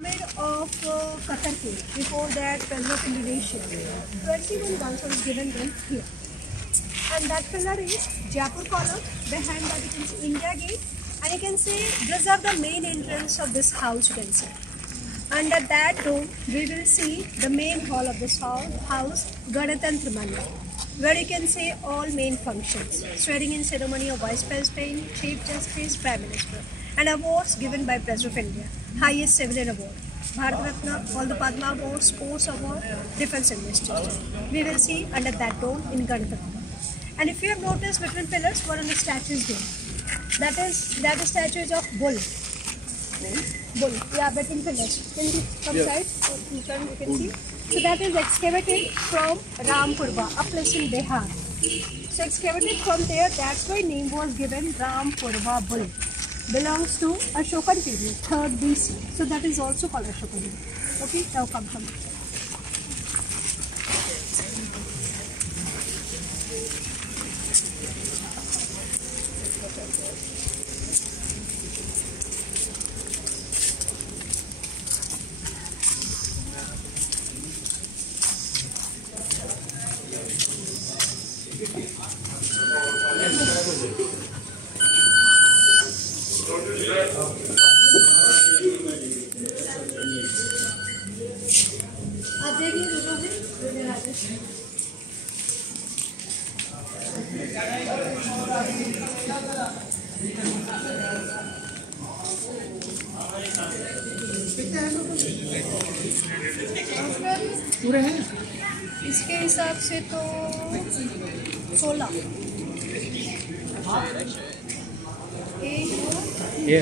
Made of Qatar cake. Before that, pillar of Indonesia. 21 guns was given them here. And that pillar is Jaipur column. Behind that you can see India Gate. And you can see these are the main entrance of this house, you can see. Under that room, we will see the main hall of this house, Ganatantra Mandap, where you can see all main functions. Swearing-in ceremony of Vice President, Chief Justice, Prime Minister, and awards given by President of India. Highest civilian award, Bharat Ratna, all the Padma Awards, Sports Award, Defense Investiture. We will see under that dome in Ganatantra. And if you have noticed between pillars, one of the statues there. That is statues of bull. Bull, yeah, between pillars. Can you come side? You can see. So that is excavated from Rampurba, a place in Bihar. So excavated from there, that's why name was given Rampurba Bull. Belongs to Ashokan period, 3rd BC. So that is also called Ashokan period. Okay, now come. आप देखिए दोनों में पूरे हैं इसके हिसाब से तो 16 ये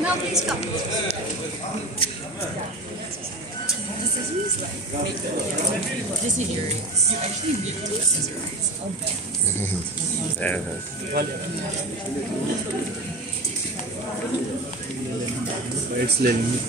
Now please come. This is earrings. You actually need to accessorize. It's learning.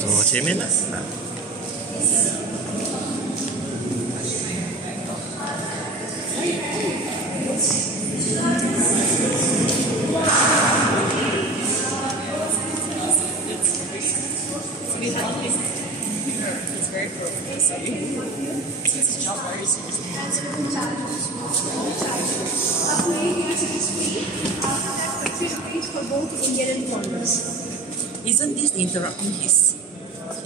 어, 재미났어. It's very appropriate. Since the job wires for both Indian and foreigners. isn't this interrupting his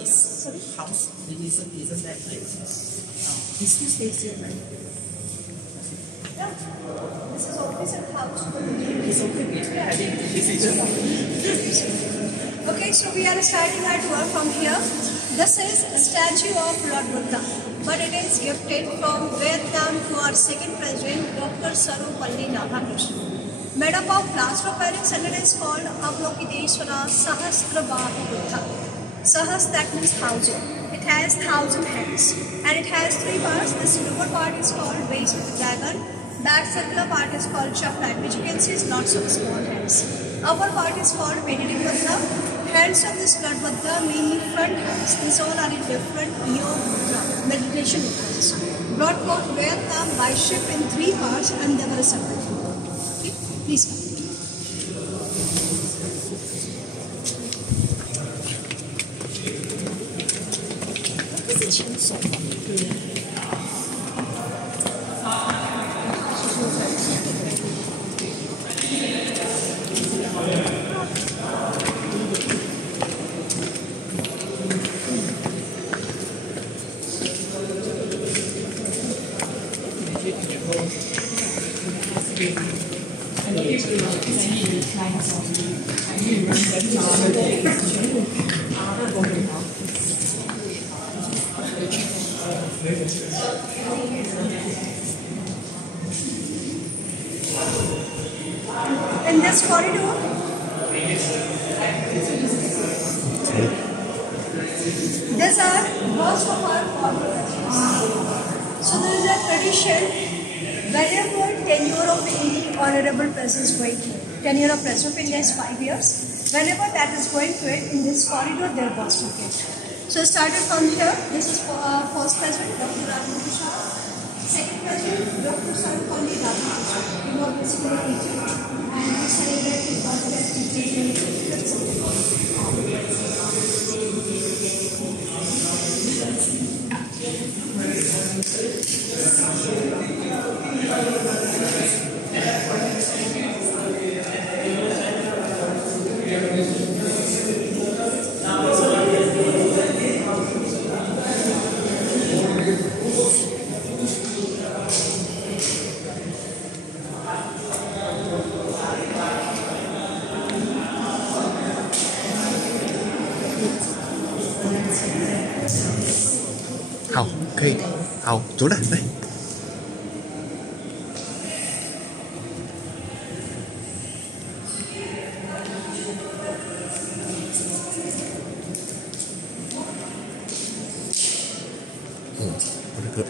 Sorry? house? Isn't that like he still stays here, right? Yeah. This is office and house. He's okay with having visitors. Okay, so we are starting our tour from here. This is a statue of Lord Buddha, but it is gifted from Vietnam to our second president, Dr. Sarvepalli Radhakrishnan. Made up of plaster of Paris, and it is called Avalokiteshvara Sahasrabahu Buddha. Sahas, that means 1,000. It has 1,000 heads, and it has 3 parts. The silver part is called base with the dragon. That circular part is called chakra, which you can see is lots of small heads. Upper part is called meditative Buddha. Hands of this Lord Buddha, mainly front hands. These all are in different yoga mudra, meditation mudras. Brought forth Vietnam by ship in 3 parts, and they were assembled. Okay, please come. 轻松。In this corridor, these are most of our corridors. So there is a tradition whenever tenure of any honorable president is going to it. Tenure of President of India is 5 years. Whenever that is going to it, in this corridor there are bus tickets. So started from here. This is first president, Dr. Rajendra Shah. Second president, Dr. Sarvapalli Radhakrishnan. He was basically a teacher, and we celebrate his birthday as Teachers' Day on 5th September. Hào, ok. Hào, chỗ này, đây. Good.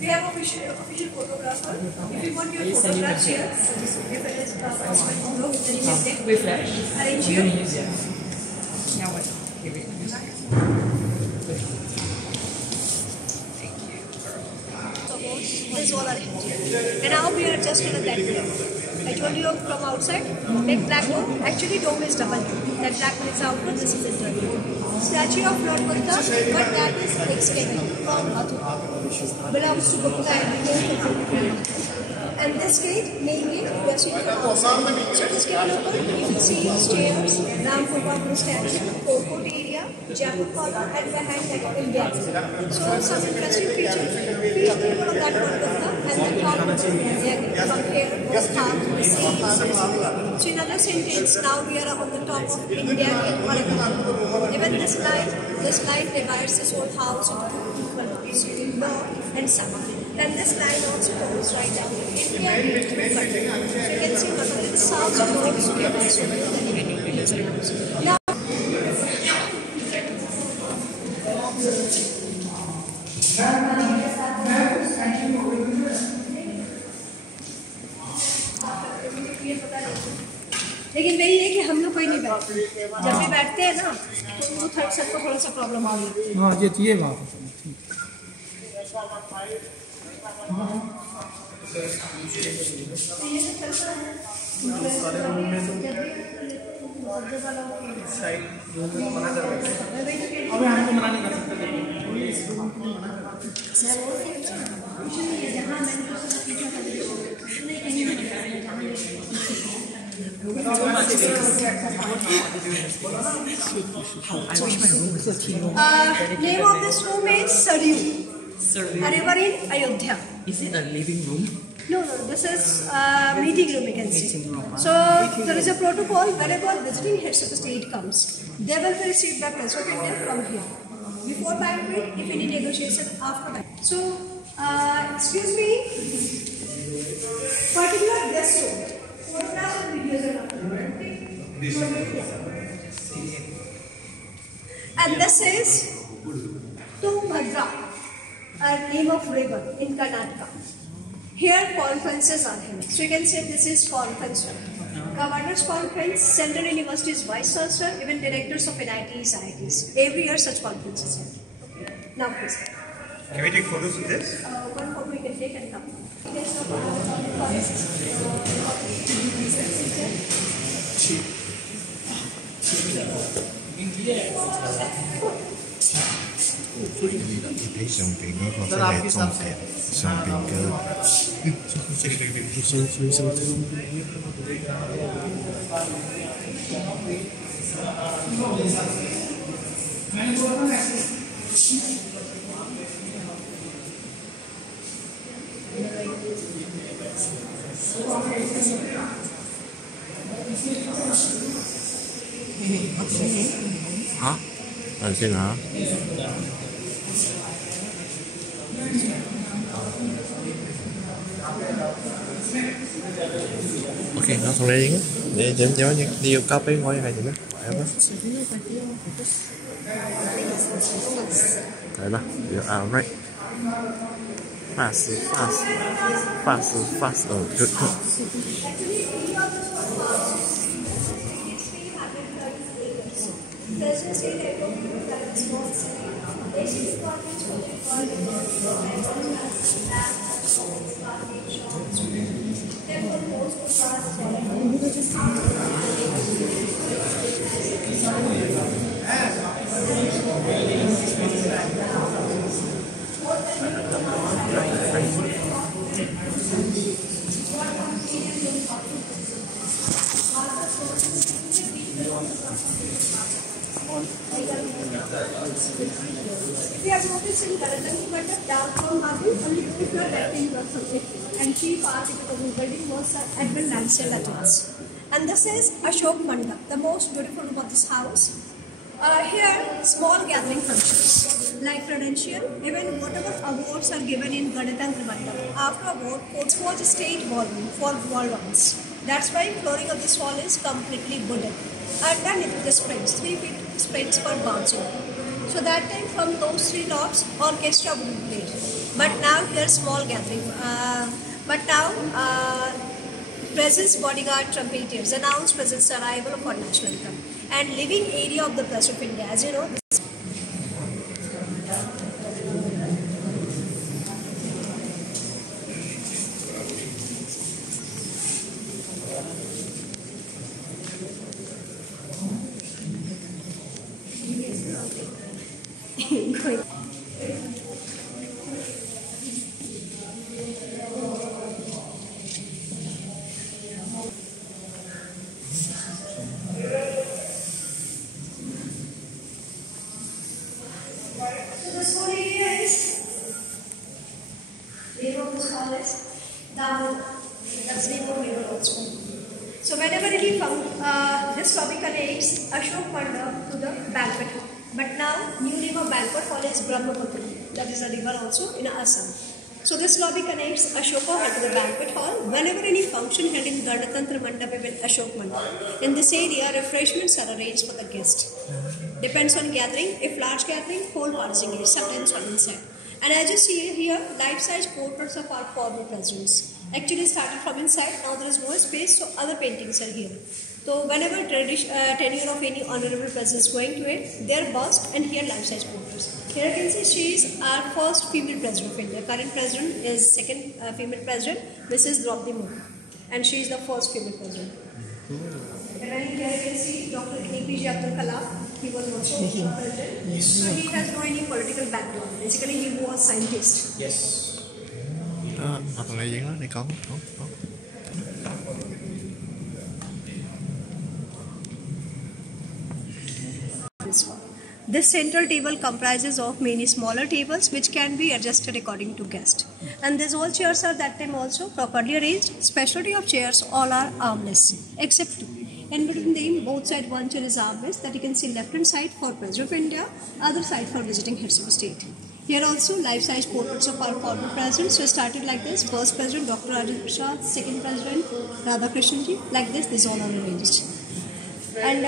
We have official photographer. If you want your photographs here, if it is then you can take With flash. arrange We're here. gonna use that. Now what? Here we go. Suppose this all arranged here. And now we are just in a that level. I told you from outside, big black dome. Actually, dome is double. That black one is outward, this is internal. Statue of Lord Buddha, but that is external from Mathura. Belongs to Gupta and this gate, main gate, we are seeing from outside. So this gate open, you can see stairs, Ram Gopal stairs, Forecourt area, Jaipur Column, and behind that India. So some interesting features. Please take note of that one, and the top of India gate. From here, was half the same as so in other sentence, now we are on the top of India gate. Even this line divides this whole house into two equal parts, north and south. Then this line also goes right down to India gate to Kathmandu. So you can see not only the south and north, so we have also the now. लेकिन वही है कि हम लोग कोई नहीं बैठते जब भी बैठते हैं ना तो वो थर्ड सेट को थोड़ा सा प्रॉब्लम आ रही है हाँ ये चाहिए वहाँ अबे हमको मना नहीं कर Name of this room is Saryu. A river in Ayodhya. Is it a living room? No, this is meeting room, you can see. So there is a protocol whenever visiting heads of the state comes, they will be received by President of India from here. Before banquet, if any negotiation, after that. So, excuse me, particular guest room. Photographs and videos are not and this is Tungabhadra, a name of river in Karnataka. Here conferences are held. So you can say this is conference room. Governor's Conference, Central University's Vice Chancellor, even directors of NITs, IITs. Every year such conferences held. Okay. Now please. Can we take photos of this? One photo we can take and come. Chị thấy sòng biển nó có cái hệ thống kẹt sòng biển cơ hả? Anh xin hả? Ok, nó xong đây nhé. Để chém chéo nhé. Đi vô copy ngồi như này thì nó khỏe quá. Đấy ba, you're out right. Fast. Oh, good. If you have noticed in Garatani Mandap, down from Madhu, only 2 floor rectangular something and 3 parts of the building was Edmund Lancel Legends. And this is Ashok Mandap, the most beautiful room of this house. Here, small gathering functions like credential, even whatever awards are given in Ganatantra Mandap. After award, it was a state ballroom for ballrooms. That's why flooring of this wall is completely wooden. And then it is springs, 3 feet springs for bouncing. So that time from those 3 lots, orchestra would be played. But now here's small gathering. Presence bodyguard trumpeters announce presence arrival for national anthem and living area of the President of India. As you know, this whole area is name of this hall is Damodar. That's the name of river also. So whenever it found this lobby connects Ashok Mandap to the banquet hall. But now new name of banquet hall is Brahmaputra. That is a river also in Assam. So this lobby connects Ashoka Hall to the banquet hall. Whenever any function held in Ganatantra Mandap with Ashok Mandap, in this area refreshments are arranged for the guest. Depends on gathering. If large gathering, whole hall is engaged, sometimes on inside. And as you see here, life-size portraits of our former presidents. Actually started from inside, now there is no space, so other paintings are here. So whenever tenure of any honorable president is going to it, they are bust and here life-size portraits. Here you can see she is our first female president of India. Current president is second female president, Mrs. Draupadi Murmu. And she is the first female president. And then here you can see Dr. APJ Abdul Kalam. He was also president. Yes. So he has no any political background. Basically he was scientist. Yes. Hoặc là gì đó này con. This one. This central table comprises of many smaller tables which can be adjusted according to guest. And these all chairs are that time also properly arranged. Specialty of chairs all are armless except 2. In between them, both side one chair is armless that you can see left hand side for President of India, other side for visiting heads of state. Here also life-size portraits of our former presidents. So started like this: first president Dr. Rajendra Prasad, second president Radhakrishnan ji. Like this all are arranged. And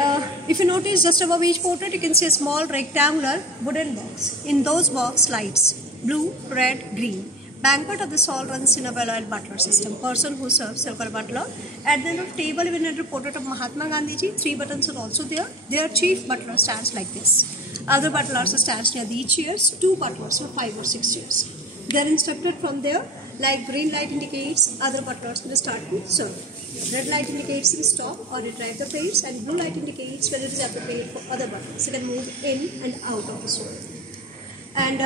if you notice, just above each portrait, you can see a small rectangular wooden box. In those box lights, blue, red, green. Banquet of this hall runs in a well-oiled butler system. Person who serves silver butler. At the end of table, even a portrait of Mahatma Gandhi ji. 3 buttons are also there. Their chief butler stands like this. Other butlers stands near the chairs. 2 butlers, so 5 or 6 chairs. They are instructed from there. Like green light indicates, other butlers will start to serve. Red light indicates to stop or retrieve the plates, and blue light indicates whether it is appropriate for other buttons. So you can move in and out of the zone. And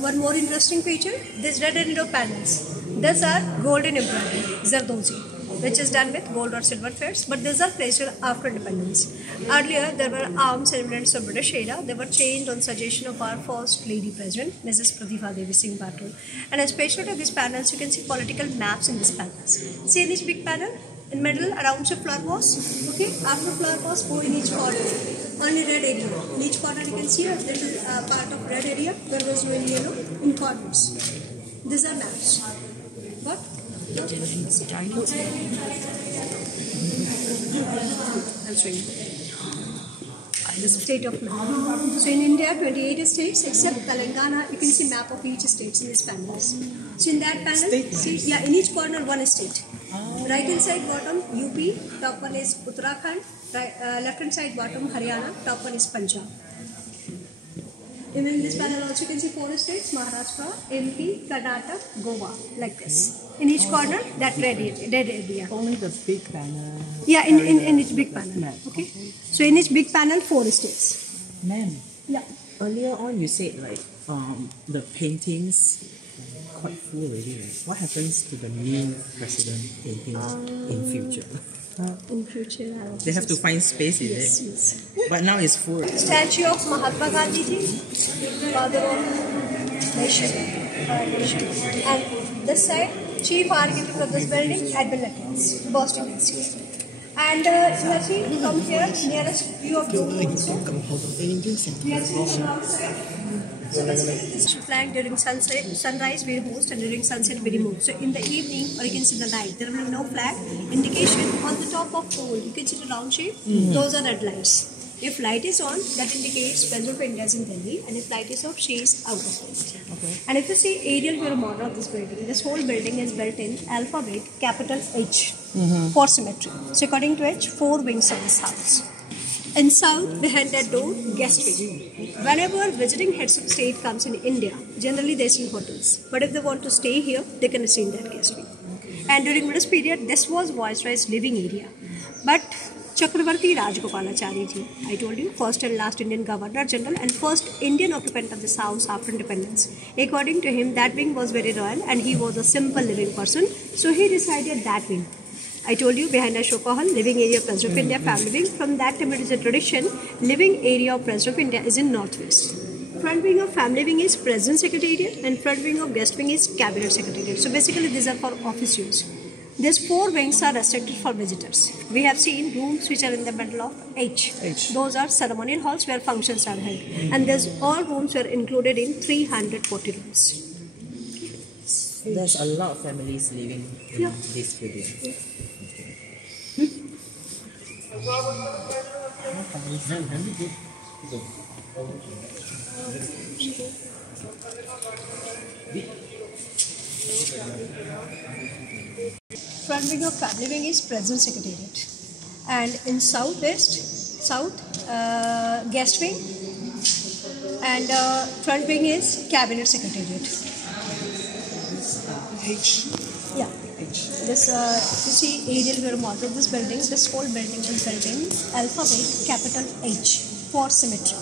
one more interesting feature, these red and yellow panels. These are golden embroidery, Zardozi, which is done with gold or silver threads, but these are placed after independence. Earlier, there were arms and emblems of British era. They were changed on suggestion of our first lady president, Mrs. Pratibha Devi Singh Batul. And especially to these panels, you can see political maps in these panels. See in each big panel, in middle, around the flower was. Okay, after flower was, go in each corner. Only red area. In each corner, you can see a little part of red area. There was no any yellow in corners. These are maps. What? I'll show you. The state of map. So in India, 28 states except Telangana. You can see map of each state in these panels. So in that panel, see, yeah, in each corner one state. Right hand side bottom UP, top one is Uttarakhand. Left hand side bottom Haryana, top one is Punjab. In this panel also you can see 4 states: Maharashtra, MP, Karnataka, Goa, like this. In each corner, that red area. Only the big panel. Yeah, in each big panel. Okay. So in each big panel, 4 states. Ma'am, Yeah. earlier on you said like the paintings quite full already. Right? What happens to the new president paintings in future? In future, They have to find space, is yes, it? yes. But now it's full. Statue of Mahatma Gandhi ji, father of nation, and this side, chief architect of this building, Edwin Lutyens, Boston Institute. And let's see, from here, nearest view of dome also. So this flag during sunset, sunrise we host, and during sunset we remove. So in the evening, or you can see the night, there will be no flag indication on the top of pole. You can see the round shape. Those are red lights. If light is on, that indicates President of India is in Delhi, and if light is off, she is out of it. Okay. And if you see aerial view model of this whole building is built in alphabet capital H for symmetry. So according to H, 4 wings of this house. In south, behind that door, guest wing. Whenever visiting heads of state comes in India, generally they stay in hotels. But if they want to stay here, they can stay in that guest wing. And during British period, this was Viceroy's living area. But Chakravarti Rajagopalachari ji, I told you, first and last Indian Governor General and first Indian occupant of this house after independence. According to him, that wing was very royal and he was a simple living person. So he decided that wing. I told you behind Ashoka Hall, living area of President of India, family wing. From that time it is a tradition, living area of President of India is in northwest. Front wing of family wing is President Secretariat and front wing of guest wing is Cabinet Secretariat. So basically these are for office use. These 4 wings are restricted for visitors. We have seen rooms which are in the middle of H. Those are ceremonial halls where functions are held. And these all rooms were included in 340 rooms. There's a lot of families living in this building. Front wing of family wing is President Secretariat. And in south, guest wing. And front wing is Cabinet Secretariat. H. Yeah. This, you see aerial view model of this building. This whole building is built in alphabet capital H for symmetry.